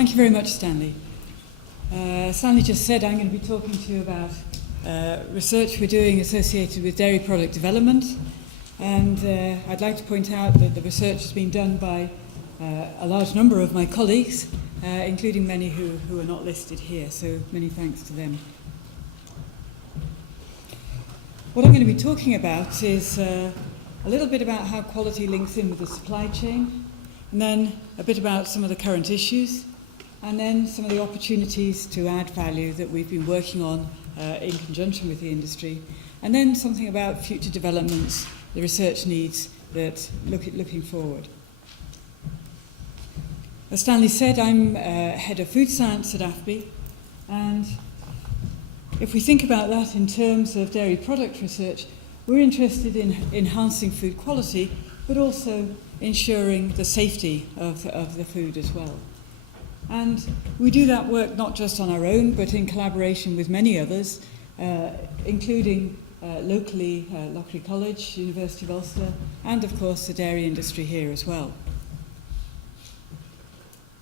Thank you very much, Stanley. Stanley just said I'm going to be talking to you about research we're doing associated with dairy product development. And I'd like to point out that the research has been done by a large number of my colleagues, including many who are not listed here, so many thanks to them. What I'm going to be talking about is a little bit about how quality links in with the supply chain, and then a bit about some of the current issues, and then some of the opportunities to add value that we've been working on in conjunction with the industry, and then something about future developments, the research needs that looking forward. As Stanley said, I'm head of food science at AFBI, and if we think about that in terms of dairy product research, we're interested in enhancing food quality, but also ensuring the safety of the food as well. And we do that work not just on our own, but in collaboration with many others, including locally Loughry College, University of Ulster, and of course the dairy industry here as well.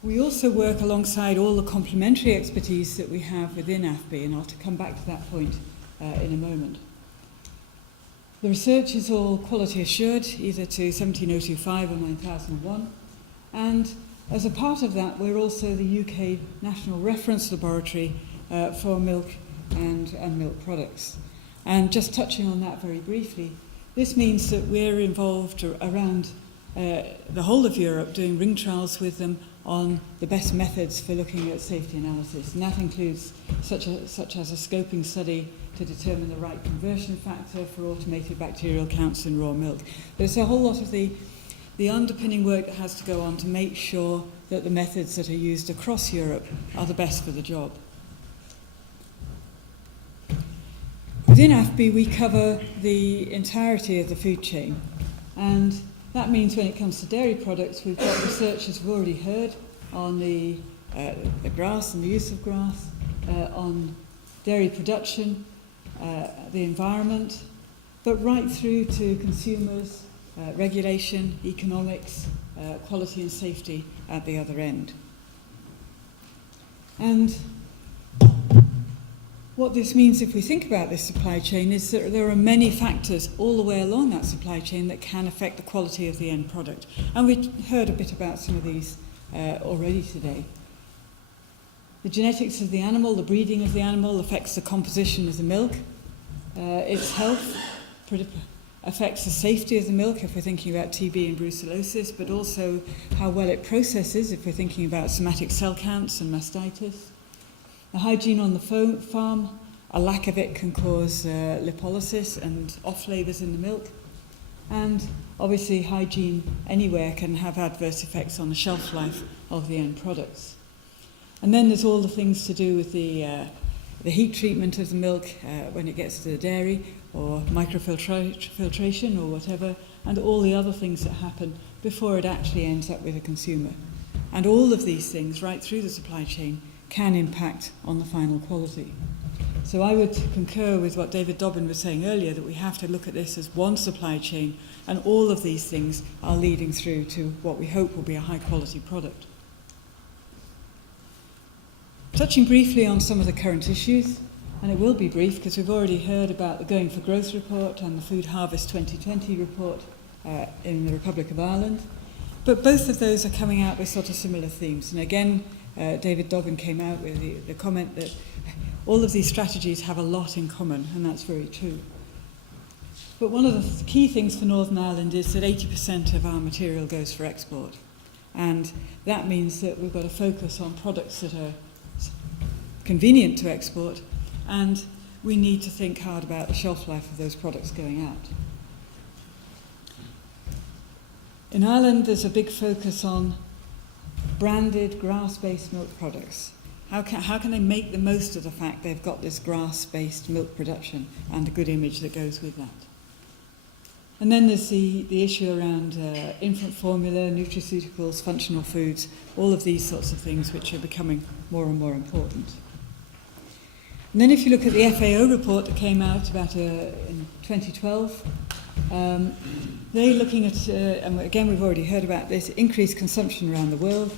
We also work alongside all the complementary expertise that we have within AFBI, and I'll come back to that point in a moment. The research is all quality assured, either to 17025 or 9001, and as a part of that, we're also the UK National Reference Laboratory for milk and milk products. And just touching on that very briefly, this means that we're involved around the whole of Europe doing ring trials with them on the best methods for looking at safety analysis. And that includes such as a scoping study to determine the right conversion factor for automated bacterial counts in raw milk. There's a whole lot of the underpinning work that has to go on to make sure that the methods that are used across Europe are the best for the job. Within AFBI, we cover the entirety of the food chain, and that means when it comes to dairy products, we've got research, as we've already heard, on the grass and the use of grass, on dairy production, the environment, but right through to consumers, regulation, economics, quality and safety at the other end. And what this means if we think about this supply chain is that there are many factors all the way along that supply chain that can affect the quality of the end product. And we heard a bit about some of these already today. The genetics of the animal, the breeding of the animal affects the composition of the milk. Its health affects the safety of the milk if we're thinking about TB and brucellosis, but also how well it processes if we're thinking about somatic cell counts and mastitis. The hygiene on the farm, a lack of it can cause lipolysis and off-flavors in the milk. And obviously hygiene anywhere can have adverse effects on the shelf life of the end products. And then there's all the things to do with the heat treatment of the milk when it gets to the dairy, or microfiltration or whatever, and all the other things that happen before it actually ends up with a consumer. And all of these things, right through the supply chain, can impact on the final quality. So I would concur with what David Dobbin was saying earlier, that we have to look at this as one supply chain, and all of these things are leading through to what we hope will be a high quality product. Touching briefly on some of the current issues, and it will be brief because we've already heard about the Going for Growth report and the Food Harvest 2020 report in the Republic of Ireland. But both of those are coming out with sort of similar themes. And again, David Dobbin came out with the comment that all of these strategies have a lot in common, and that's very true. But one of the key things for Northern Ireland is that 80% of our material goes for export. And that means that we've got to focus on products that are convenient to export, and we need to think hard about the shelf life of those products going out. In Ireland, there's a big focus on branded grass-based milk products. How can they make the most of the fact they've got this grass-based milk production and a good image that goes with that? And then there's the issue around infant formula, nutraceuticals, functional foods, all of these sorts of things which are becoming more and more important. And then if you look at the FAO report that came out about in 2012, they're looking at, and again we've already heard about this, increased consumption around the world.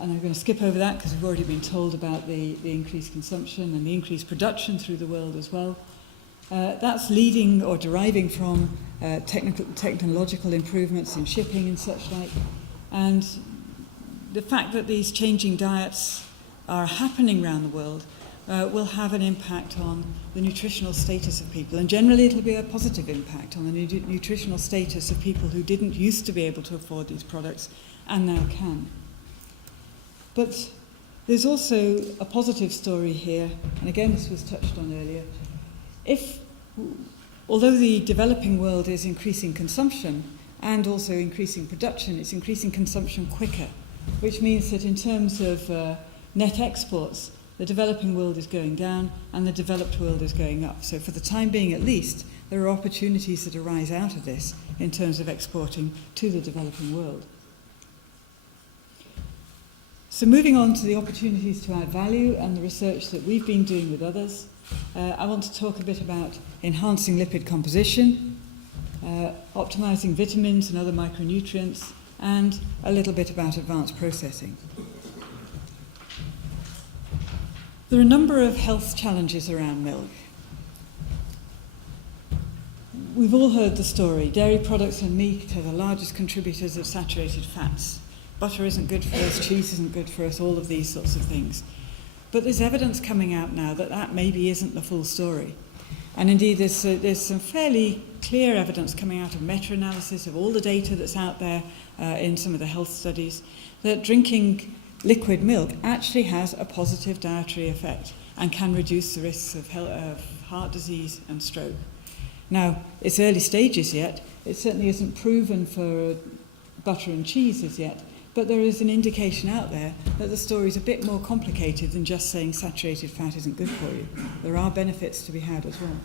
and I'm going to skip over that because we've already been told about the increased consumption and the increased production through the world as well. That's leading or deriving from technological improvements in shipping and such like. And the fact that these changing diets are happening around the world will have an impact on the nutritional status of people. And generally it'll be a positive impact on the nutritional status of people who didn't used to be able to afford these products and now can. But there's also a positive story here, and again this was touched on earlier. Although the developing world is increasing consumption and also increasing production, it's increasing consumption quicker, which means that in terms of net exports, the developing world is going down and the developed world is going up. So for the time being at least, there are opportunities that arise out of this in terms of exporting to the developing world. So moving on to the opportunities to add value and the research that we've been doing with others, I want to talk a bit about enhancing lipid composition, optimizing vitamins and other micronutrients, and a little bit about advanced processing. There are a number of health challenges around milk. We've all heard the story. Dairy products and meat are the largest contributors of saturated fats. Butter isn't good for us, cheese isn't good for us, all of these sorts of things. But there's evidence coming out now that that maybe isn't the full story. And indeed, there's some fairly clear evidence coming out of meta-analysis of all the data that's out there in some of the health studies that drinking liquid milk actually has a positive dietary effect and can reduce the risks of heart disease and stroke. Now, it's early stages yet. It certainly isn't proven for butter and cheese as yet, but there is an indication out there that the story is a bit more complicated than just saying saturated fat isn't good for you. There are benefits to be had as well.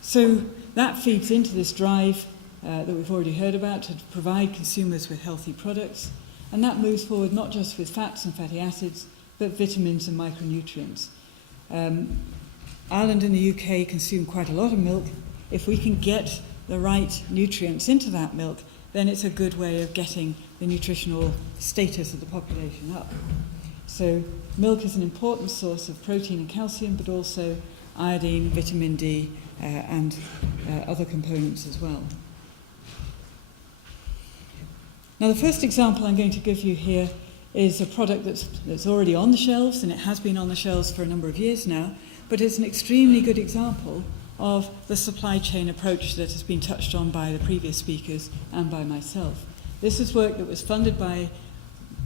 So that feeds into this drive that we've already heard about to provide consumers with healthy products. And that moves forward not just with fats and fatty acids, but vitamins and micronutrients. Ireland and the UK consume quite a lot of milk. If we can get the right nutrients into that milk, then it's a good way of getting the nutritional status of the population up. So milk is an important source of protein and calcium, but also iodine, vitamin D, and other components as well. Now, the first example I'm going to give you here is a product that's already on the shelves, and it has been on the shelves for a number of years now, but it's an extremely good example of the supply chain approach that has been touched on by the previous speakers and by myself. This is work that was funded by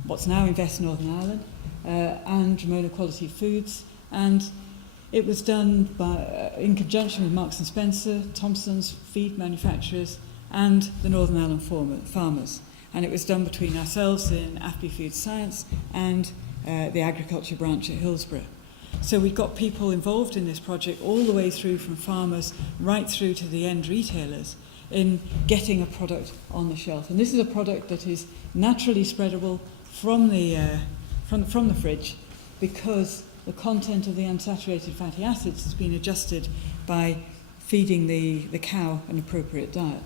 what's now Invest Northern Ireland and Ramona Quality Foods, and it was done in conjunction with Marks & Spencer, Thompson's, feed manufacturers, and the Northern Ireland farmers. And it was done between ourselves in AFBI Food Science and the agriculture branch at Hillsborough. So we've got people involved in this project all the way through from farmers right through to the end retailers in getting a product on the shelf. And this is a product that is naturally spreadable from the fridge because the content of the unsaturated fatty acids has been adjusted by feeding the cow an appropriate diet.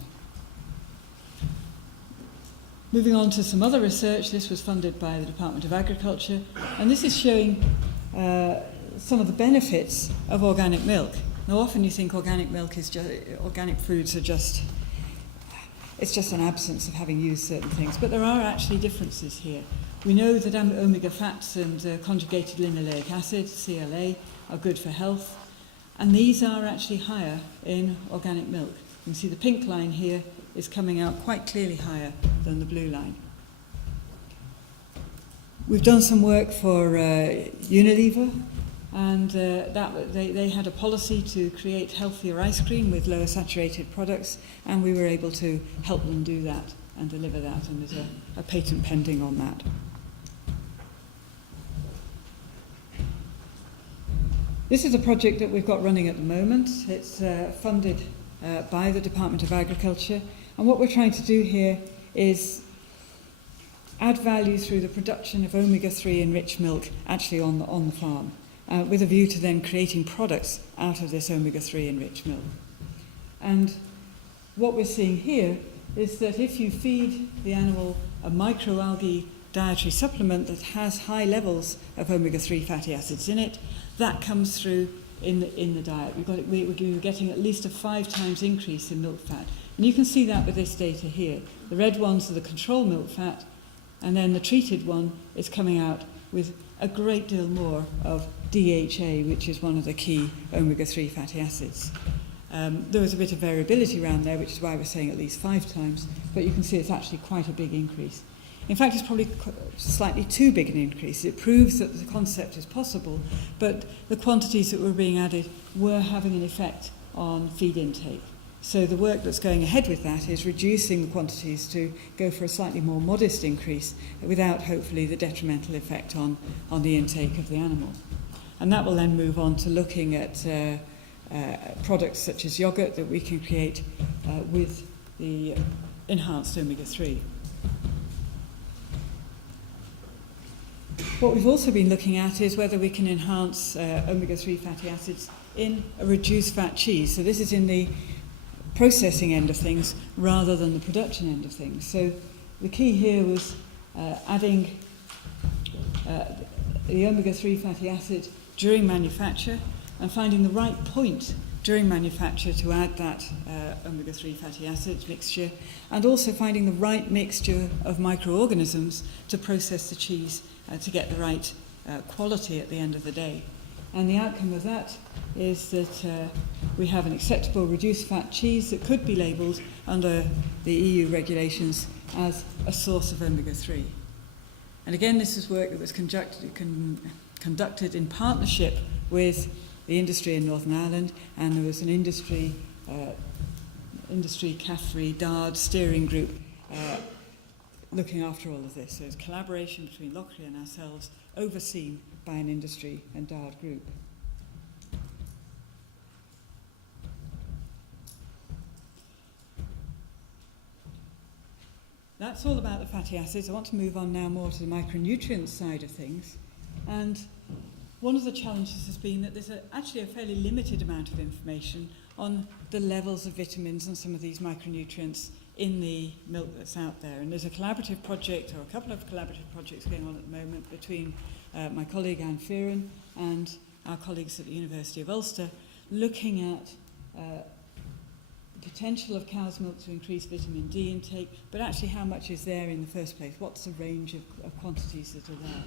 Moving on to some other research, this was funded by the Department of Agriculture, and this is showing some of the benefits of organic milk. Now, often you think organic foods are just an absence of having used certain things, but there are actually differences here. We know that omega fats and conjugated linoleic acid, CLA, are good for health, and these are actually higher in organic milk. You can see the pink line here is coming out quite clearly higher than the blue line. We've done some work for Unilever, and they had a policy to create healthier ice cream with lower saturated products, and we were able to help them do that and deliver that, and there's a patent pending on that. This is a project that we've got running at the moment. It's funded by the Department of Agriculture, and what we're trying to do here is add value through the production of omega-3 enriched milk actually on the farm, with a view to then creating products out of this omega-3 enriched milk. And what we're seeing here is that if you feed the animal a microalgae dietary supplement that has high levels of omega-3 fatty acids in it, that comes through in the diet. We're getting at least a 5 times increase in milk fat. And you can see that with this data here. The red ones are the control milk fat, and then the treated one is coming out with a great deal more of DHA, which is one of the key omega-3 fatty acids. There was a bit of variability around there, which is why we're saying at least 5 times, but you can see it's actually quite a big increase. In fact, it's probably slightly too big an increase. It proves that the concept is possible, but the quantities that were being added were having an effect on feed intake. So the work that's going ahead with that is reducing the quantities to go for a slightly more modest increase without, hopefully, the detrimental effect on the intake of the animal. And that will then move on to looking at products such as yogurt that we can create with the enhanced omega-3. What we've also been looking at is whether we can enhance omega-3 fatty acids in a reduced fat cheese. So this is in the processing end of things rather than the production end of things. So the key here was adding the omega-3 fatty acid during manufacture and finding the right point during manufacture to add that omega-3 fatty acid mixture, and also finding the right mixture of microorganisms to process the cheese to get the right quality at the end of the day. And the outcome of that is that we have an acceptable reduced fat cheese that could be labelled under the EU regulations as a source of omega-3. And again, this is work that was conducted in partnership with the industry in Northern Ireland, and there was an industry CAFRI DARD steering group looking after all of this. So it's collaboration between Lockyer and ourselves, overseen by an industry and DARD group. That's all about the fatty acids. I want to move on now more to the micronutrients side of things. And one of the challenges has been that there's actually a fairly limited amount of information on the levels of vitamins and some of these micronutrients in the milk that's out there. And there's a collaborative project, or a couple of collaborative projects going on at the moment between my colleague Anne Fearon and our colleagues at the University of Ulster, looking at the potential of cow's milk to increase vitamin D intake, but actually how much is there in the first place? What's the range of quantities that are there?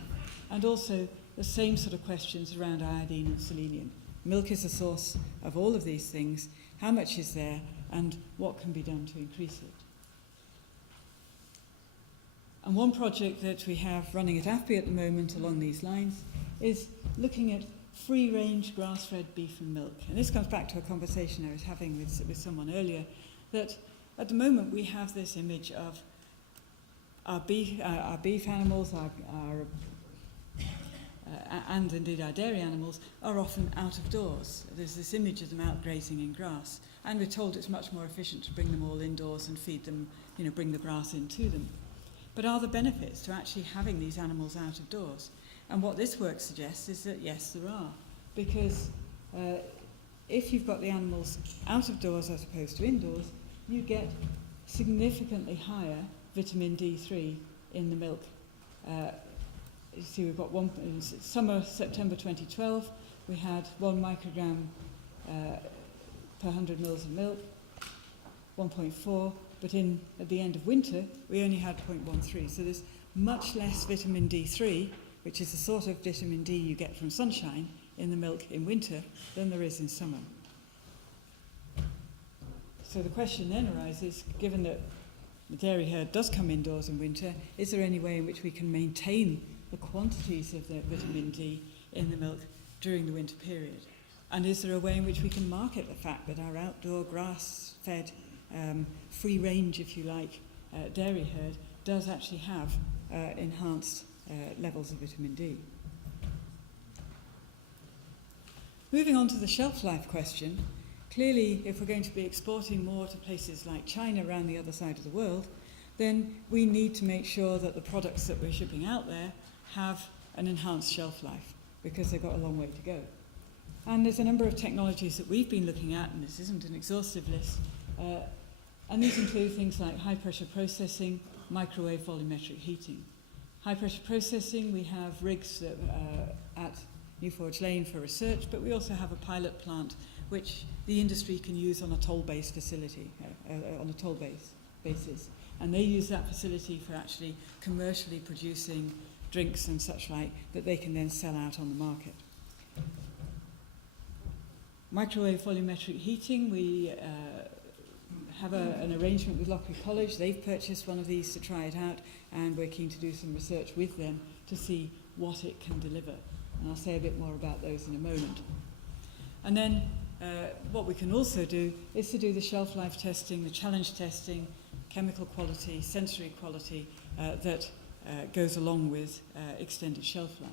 And also the same sort of questions around iodine and selenium. Milk is a source of all of these things. How much is there, and what can be done to increase it? And one project that we have running at AFBI at the moment along these lines is looking at free-range grass-fed beef and milk. And this comes back to a conversation I was having with someone earlier, that at the moment we have this image of our beef animals, and indeed our dairy animals, are often out of doors. There's this image of them out grazing in grass, and we're told it's much more efficient to bring them all indoors and feed them, bring the grass into them. But are there benefits to actually having these animals out of doors? And what this work suggests is that yes, there are, because if you've got the animals out of doors as opposed to indoors, you get significantly higher vitamin D3 in the milk. You see, we've got one in summer, September 2012, we had 1 microgram per 100 mils of milk, 1.4, but at the end of winter, we only had 0.13. So there's much less vitamin D3, which is the sort of vitamin D you get from sunshine, in the milk in winter than there is in summer. So the question then arises, given that the dairy herd does come indoors in winter, is there any way in which we can maintain the quantities of the vitamin D in the milk during the winter period? And is there a way in which we can market the fact that our outdoor grass-fed, free range, if you like, dairy herd does actually have enhanced levels of vitamin D? Moving on to the shelf life question, clearly if we're going to be exporting more to places like China around the other side of the world, then we need to make sure that the products that we're shipping out there have an enhanced shelf life, because they've got a long way to go. And there's a number of technologies that we've been looking at, and this isn't an exhaustive list, and these include things like high pressure processing, microwave volumetric heating. High pressure processing, we have rigs at New Forge Lane for research, but we also have a pilot plant which the industry can use on a toll-based facility, on a basis. And they use that facility for actually commercially producing drinks and such like that they can then sell out on the market. Microwave volumetric heating, we have an arrangement with Loughborough College. They've purchased one of these to try it out, and we're keen to do some research with them to see what it can deliver. And I'll say a bit more about those in a moment. And then what we can also do is to do the shelf life testing, the challenge testing, chemical quality, sensory quality that goes along with extended shelf life.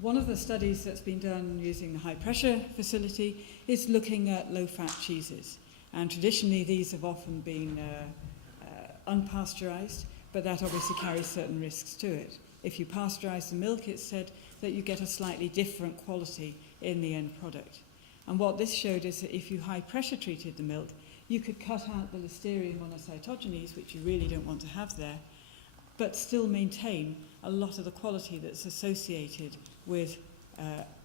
One of the studies that's been done using the high pressure facility is looking at low-fat cheeses. And traditionally these have often been unpasteurized, but that obviously carries certain risks to it. If you pasteurize the milk, it's said that you get a slightly different quality in the end product. And what this showed is that if you high pressure treated the milk, you could cut out the Listeria monocytogenes, which you really don't want to have there, but still maintain a lot of the quality that's associated with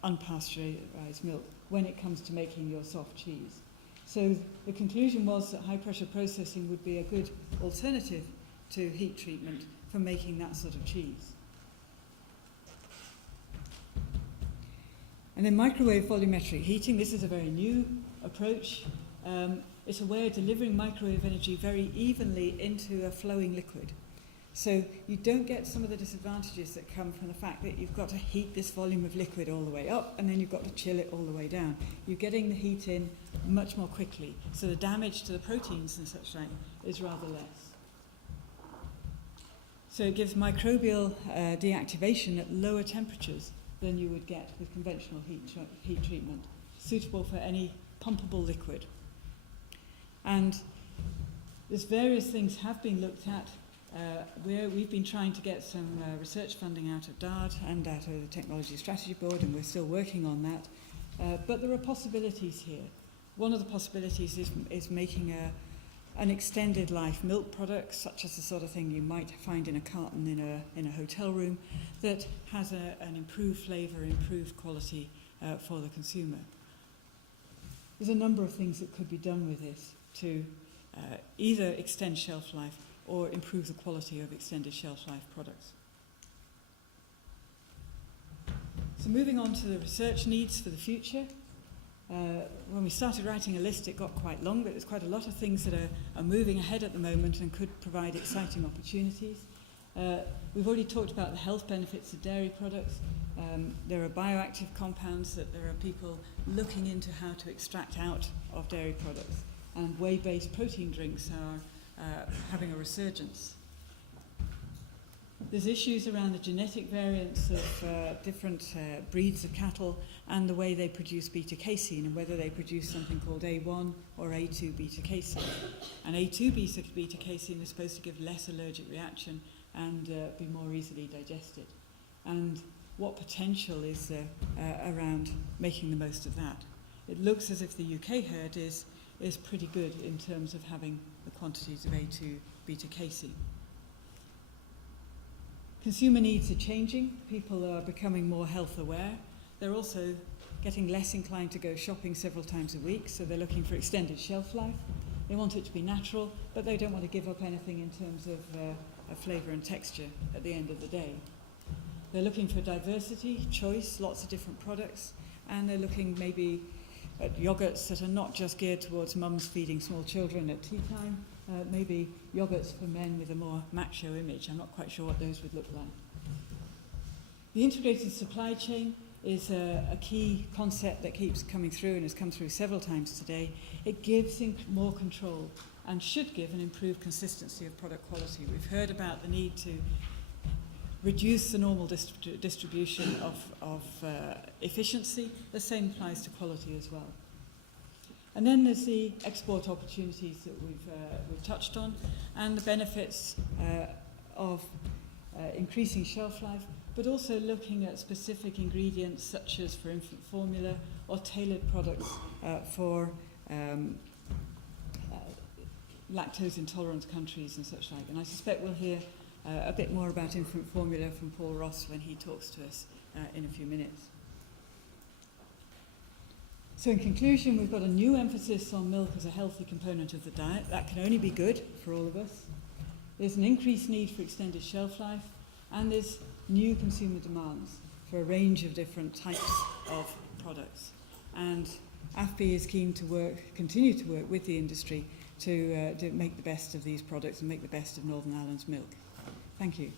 unpasteurized milk when it comes to making your soft cheese. So the conclusion was that high pressure processing would be a good alternative to heat treatment for making that sort of cheese. And then microwave volumetric heating, this is a very new approach. It's a way of delivering microwave energy very evenly into a flowing liquid. So you don't get some of the disadvantages that come from the fact that you've got to heat this volume of liquid all the way up and then you've got to chill it all the way down. You're getting the heat in much more quickly, so the damage to the proteins and such like is rather less. So it gives microbial deactivation at lower temperatures than you would get with conventional heat treatment, suitable for any pumpable liquid. And there's various things have been looked at. We've been trying to get some research funding out of DARD and out of the Technology Strategy Board, and we're still working on that. But there are possibilities here. One of the possibilities is making an extended life milk product, such as the sort of thing you might find in a carton in a hotel room, that has an improved flavour, improved quality for the consumer. There's a number of things that could be done with this to either extend shelf life or improve the quality of extended shelf life products. So moving on to the research needs for the future. When we started writing a list, it got quite long, but there's quite a lot of things that are moving ahead at the moment and could provide exciting opportunities. We've already talked about the health benefits of dairy products. There are bioactive compounds that there are people looking into how to extract out of dairy products, and whey-based protein drinks are having a resurgence. There's issues around the genetic variants of different breeds of cattle and the way they produce beta-casein, and whether they produce something called A1 or A2 beta-casein. And A2 beta-casein is supposed to give less allergic reaction and be more easily digested. And what potential is there around making the most of that? It looks as if the UK herd is pretty good in terms of having the quantities of A2 beta-casein. Consumer needs are changing. People are becoming more health aware. They're also getting less inclined to go shopping several times a week, so they're looking for extended shelf life. They want it to be natural, but they don't want to give up anything in terms of flavour and texture at the end of the day. They're looking for diversity, choice, lots of different products, and they're looking maybe at yogurts that are not just geared towards mums feeding small children at tea time, maybe yogurts for men with a more macho image. I'm not quite sure what those would look like. The integrated supply chain is a key concept that keeps coming through and has come through several times today. It gives more control and should give an improved consistency of product quality. We've heard about the need to reduce the normal distribution of efficiency. The same applies to quality as well. And then there's the export opportunities that we've touched on, and the benefits of increasing shelf life, but also looking at specific ingredients such as for infant formula or tailored products for lactose intolerant countries and such like. And I suspect we'll hear a bit more about infant formula from Paul Ross when he talks to us in a few minutes. So in conclusion, we've got a new emphasis on milk as a healthy component of the diet. That can only be good for all of us. There's an increased need for extended shelf life, and there's new consumer demands for a range of different types of products. And AFBI is keen to continue to work with the industry to make the best of these products and make the best of Northern Ireland's milk. Thank you.